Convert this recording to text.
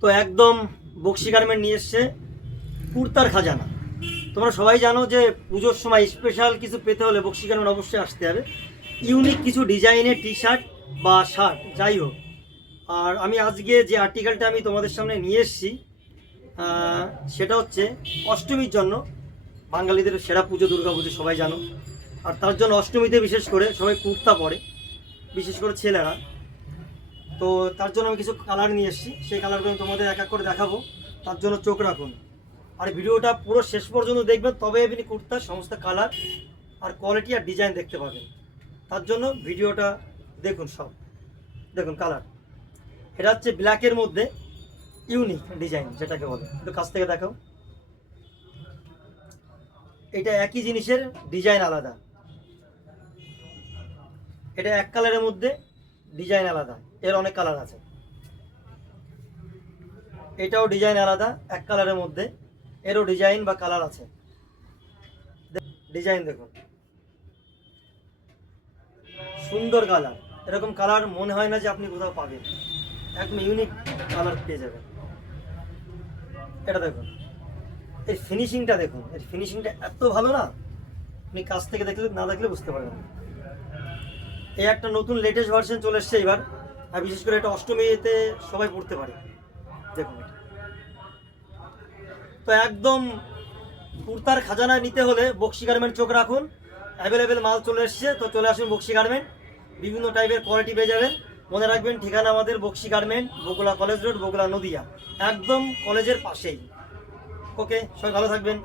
তো একদম বক্সি গার্মেন্ট নিয়ে এসছে কুর্তার খাজানা। তোমরা সবাই জানো যে পুজোর সময় স্পেশাল কিছু পেতে হলে বক্সি গার্মেন্ট অবশ্যই আসতে হবে। ইউনিক কিছু ডিজাইনের টি শার্ট বা শার্ট যাই হোক। আর আমি আজকে যে আর্টিকেলটা আমি তোমাদের সামনে নিয়ে এসেছি সেটা হচ্ছে অষ্টমীর জন্য। বাঙালিদের সেরা পুজো দুর্গা পুজো সবাই জানো, আর তার জন্য অষ্টমীতে বিশেষ করে সবাই কুর্তা পরে, বিশেষ করে ছেলেরা। তো তার জন্য আমি কিছু কালার নিয়ে এসেছি, সেই কালারগুলো আমি তোমাদের এক এক করে দেখাবো। তার জন্য চোখ রাখুন আর ভিডিওটা পুরো শেষ পর্যন্ত দেখবেন, তবে আপনি কুর্তার সমস্ত কালার আর কোয়ালিটি আর ডিজাইন দেখতে পাবেন। তার জন্য ভিডিওটা দেখুন। সব দেখুন কালার। এটা হচ্ছে ব্ল্যাকের মধ্যে ইউনিক ডিজাইন যেটাকে বলে, একটু কাছ থেকে দেখাও। এটা একই জিনিসের ডিজাইন আলাদা, এটা এক কালারের মধ্যে ডিজাইন আলাদা, এর অনেক কালার আছে। এটাও ডিজাইন আলাদা, এক কালারের মধ্যে এরও ডিজাইন বা কালার আছে। ডিজাইন দেখুন, সুন্দর কালার। এরকম কালার মনে হয় না যে আপনি কোথাও পাবেন, একদম ইউনিক কালার পেয়ে যাবেন। এটা দেখুন, এর ফিনিশিংটা দেখুন, এর ফিনিশিংটা এত ভালো না, আপনি কাছ থেকে দেখলে না দেখলে বুঝতে পারবেন। এই একটা নতুন লেটেস্ট ভার্সন চলে এসছে এবার, আর বিশেষ করে এটা অষ্টমীতে সবাই পড়তে পারে। দেখুন এটা তো একদম কুর্তার খাজানা নিতে হলে বক্সি গার্মেন্ট চোখ রাখুন। অ্যাভেলেবেল মাল চলে এসছে, তো চলে আসুন বক্সি গার্মেন্ট। বিভিন্ন টাইপের কোয়ালিটি পেয়ে যাবেন। মনে রাখবেন ঠিকানা আমাদের Bakshi garment, Bogura college road, Bogura Nadia, একদম কলেজের পাশেই। ওকে, সবাই ভালো থাকবেন।